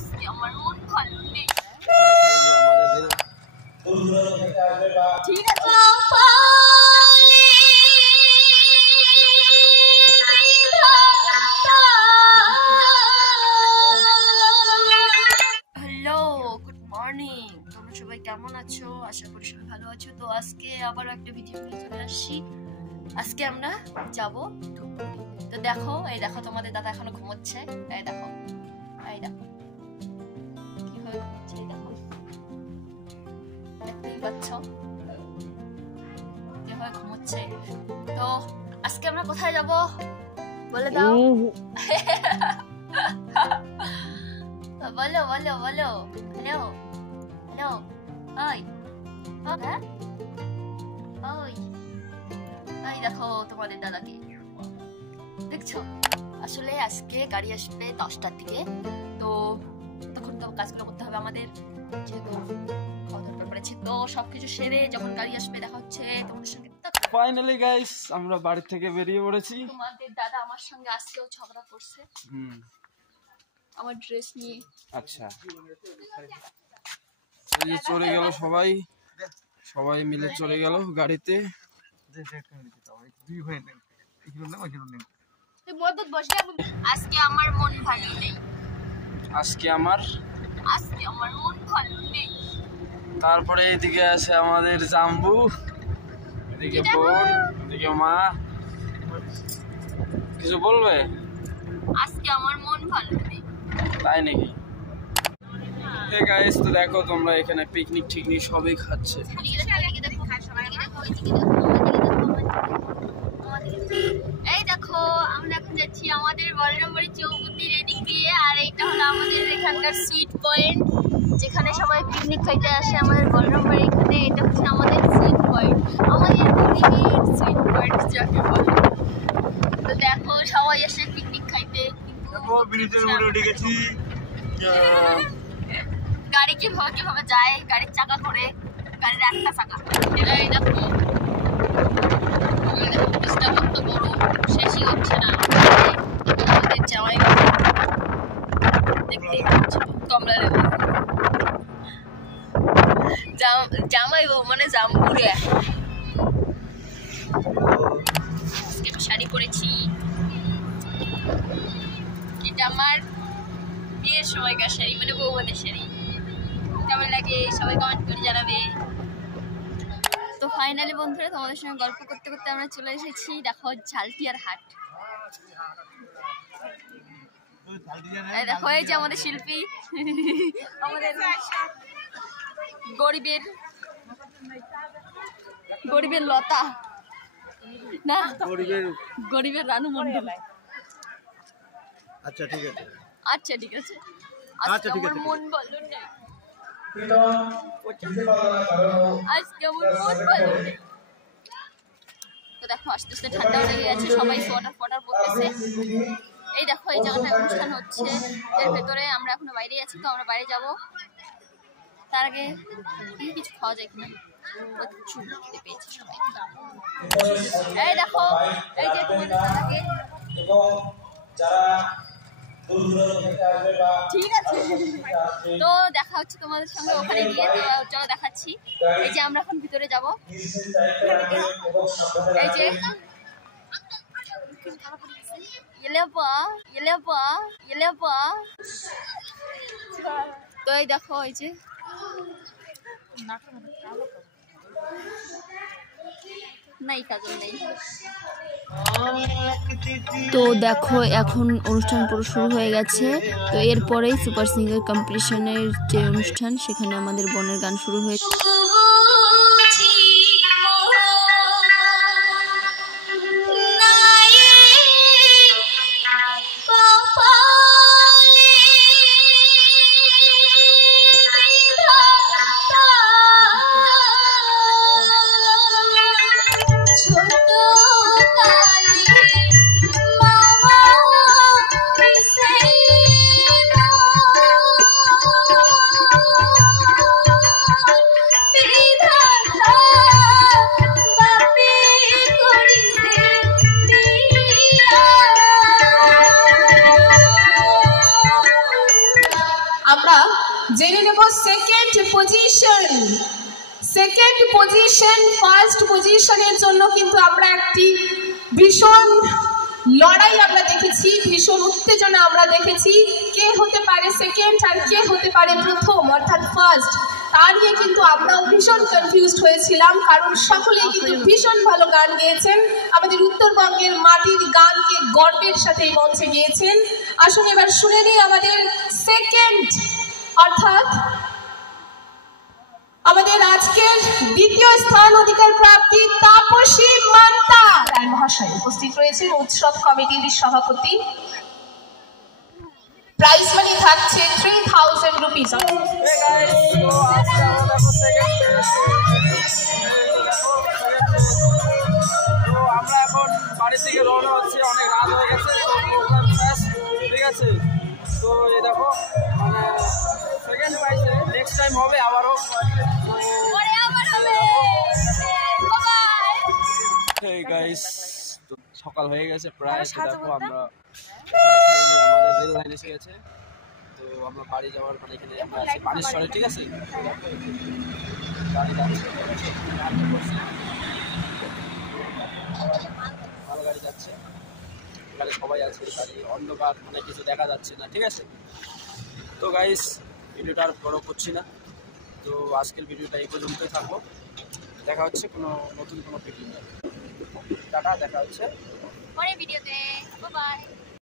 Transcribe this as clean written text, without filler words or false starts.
আজকে আমার মন ভালো নেই। ঠিক আছে। Hello, good morning. তোমরা সবাই কেমন আছো? আশা করি সবাই ভালো আছো। তো আজকে আবারও একটা ভিডিও নিয়ে চলে আসছি। আজকে আমরা যাব ধূপগুড়ি। তো দেখো, এই দেখো তোমাদের দাদা এখনো ঘুমোচ্ছে। এই দেখো, এই দেখো কিভাবে ঘুমোচ্ছে, এই দেখো, দেখতেই পাচ্ছ কিভাবে ঘুমোচ্ছে। তো আজকে আমরা কোথায় যাব বলে দাও। বলো বলো বলো। হ্যালো হ্যালো, ওই হ্যাঁ ওই, এই দেখো তোমাদের দাদাকে দেখছো। আসলে আজকে গাড়ি আসবে 10টার দিকে। তো তখন তো কাজগুলো করতে হবে আমাদের, যেহেতু খাওয়া দাওয়ার ব্যাপার আছে। তো সবকিছু সেরে যখন গাড়ি আসবে দেখা হচ্ছে তোমাদের সঙ্গে। ফাইনালি গাইস আমরা বাড়ি থেকে বেরিয়ে পড়েছি। তোমাদের দাদা আমার সঙ্গে আজকেও ঝগড়া করছে আমার ড্রেস নিয়ে। আচ্ছা, এই চলে গেল সবাই, সবাই মিলে চলে গেল গাড়িতে। আজকে আমার মন ভালো নেই। আজকে আমার মন ভালো নেই। তারপরে এদিকে আছে আমাদের জাম্বু, এদিকে বোন, এদিকে মা। কিছু বলবে? আজকে আমার মন ভালো নেই। তাই নাকি? এই গাইস তো দেখো তোমরা এখানে পিকনিক ঠিকনিক সবই খাচ্ছে। এই দেখো আমরা এখন যাচ্ছি আমাদের বলরামবাড়ি চৌপতির এদিক দিয়ে। আর এইটা হলো আমাদের এখানকার সুইট পয়েন্ট, যেখানে সবাই পিকনিক খাইতে আসে আমাদের বলরামবাড়ি। এখানে এটা হচ্ছে আমাদের সুইট পয়েন্ট, আমাদের সুইট পয়েন্ট যাকে বলে। তো দেখো সবাই এসে পিকনিক খাইতে, গাড়ি কিভাবে কিভাবে যায়, গাড়ির চাকা করে, গাড়ির একটা চাকা। এই দেখো কত বড়, শেষই হচ্ছে না। আমাদের জামাই দেখতেই পাচ্ছ, কমলা লেবু জামাই বউ মানে জামপুরে। আজকে একটা শাড়ি পরেছি, এটা আমার বিয়ের সময়কার শাড়ি, মানে বৌভাতের শাড়ি। কেমন লাগে সবাই কমেন্ট করে জানাবে। তো ফাইনালি বন্ধুরা তোমাদের সঙ্গে গল্প করতে করতে আমরা চলে এসেছি দেখো ঝালটিয়ার হাট। দেখো এই যে আমাদের শিল্পী, আমাদের গরিবের লতা না, গরিবের রানু মন্ডল। আচ্ছা ঠিক আছে, আচ্ছা ঠিক আছে। আজকে আমার মন ভালো নেই। তো দেখো আস্তে আস্তে ঠান্ডা লেগে গেছে, সবাই সোয়েটার ফোটার পরতেছে। এই দেখো এই জায়গাটায় অনুষ্ঠান হচ্ছে, এর ভেতরে আমরা এখনো বাইরে আছি। তো আমরা বাইরে যাব, তার আগে কিছু খাওয়া যায় কিনা প্রচুর খেতে পেয়েছি সবাই। এই দেখো এই যে তোমাদের দাদাকে, ঠিক আছে। তো দেখা হচ্ছে তোমাদের সঙ্গে ওখানে গিয়ে। তো চলো দেখাচ্ছি। এই যে আমরা এখন ভিতরে যাব, এই যে তো এই দেখো এই যে নাই কাজল নেই। তো দেখো এখন অনুষ্ঠান পুরো শুরু হয়ে গেছে। তো এরপরেই সুপার সিঙ্গার কম্পিটিশনের যে অনুষ্ঠান, সেখানে আমাদের বোনের গান শুরু হয়েছে। আমরা জেনে নেব সেকেন্ড পজিশন ফার্স্ট পজিশনের জন্য কিন্তু আমরা একটি ভীষণ লড়াই আমরা দেখেছি, ভীষণ উত্তেজনা আমরা দেখেছি। কে হতে পারে সেকেন্ড আর কে হতে পারে প্রথম অর্থাৎ ফার্স্ট, তা নিয়ে কিন্তু আমরাও ভীষণ কনফিউজড হয়েছিলাম, কারণ সকলেই কিন্তু ভীষণ ভালো গান গেয়েছেন। আমাদের উত্তরবঙ্গের মাটির গানকে গর্বের সাথে এই মঞ্চে গিয়েছেন। আসুন এবার শুনে নিই আমাদের সেকেন্ড অর্থাৎ আমাদের আজকের দ্বিতীয় স্থান অধিকার প্রাপ্তি তাপসী মান্তা রায় মহাশয় উপস্থিত রয়েছেন, উৎসব কমিটির সভাপতি। প্রাইজ মানি থাকছে 3000 রুপিস। আমরা এখন বাড়ি থেকে রওনা হচ্ছে, অনেক রাত হয়ে গেছে, ঠিক আছে। তো এই দেখো মানে সেকেন্ড পাইছে, নেক্সট টাইম হবে আবারও। গাইস তো সকাল হয়ে গেছে প্রায়, দেখো আমরা আমাদের রেল লাইন এসে গেছে। তো আমরা বাড়ি যাওয়ার মানে এখানে আমরা আছি বানেশ্বরে, ঠিক আছে। গাড়ি যাচ্ছে, ভালো গাড়ি যাচ্ছে, গাড়ি সবাই আছে, গাড়ি অন্ধকার মানে কিছু দেখা যাচ্ছে না, ঠিক আছে। তো গাইস ভিডিওটা আর বড় করছি না, তো আজকের ভিডিওটা এই পর্যন্তই থাকবো। দেখা হচ্ছে নতুন কোনো ভিডিও। টাটা, দেখা হচ্ছে পরের ভিডিওতে। Bye bye.